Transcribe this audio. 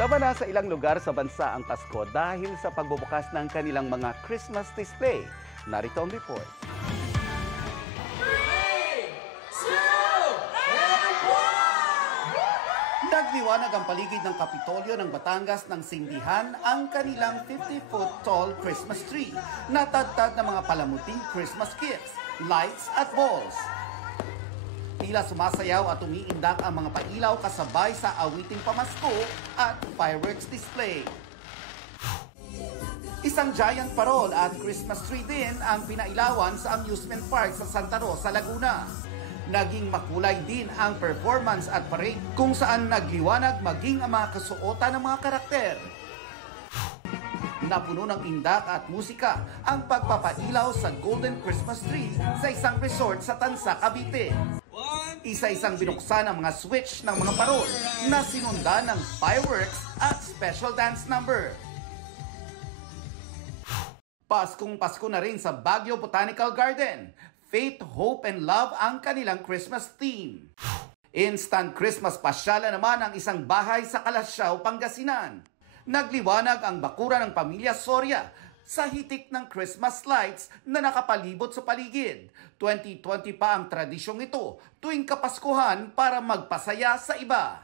Labana sa ilang lugar sa bansa ang Pasko dahil sa pagbubukas ng kanilang mga Christmas display. Narito ang report. Nagliwanag ang paligid ng Kapitolyo ng Batangas ng sindihan ang kanilang 50-foot tall Christmas tree na tagtad ng mga palamuting Christmas gifts, lights at balls. Tila sumasayaw at umiindak ang mga pailaw kasabay sa awiting pamasko at fireworks display. Isang giant parol at Christmas tree din ang pinailawan sa amusement park sa Santa Rosa, Laguna. Naging makulay din ang performance at parade kung saan nagliwanag maging ang mga kasuotan ng mga karakter. Napuno ng indak at musika ang pagpapailaw sa Golden Christmas Tree sa isang resort sa Tansa, Cavite. Isa-isang binuksan ang mga switch ng mga parol na sinundan ng fireworks at special dance number. Paskong Pasko na rin sa Baguio Botanical Garden. Faith, Hope, and Love ang kanilang Christmas theme. Instant Christmas pasyala naman ang isang bahay sa Calasiao, Pangasinan. Nagliwanag ang bakura ng pamilya Soria sa hitik ng Christmas lights na nakapalibot sa paligid. 2020 pa ang tradisyong ito tuwing Kapaskuhan para magpasaya sa iba.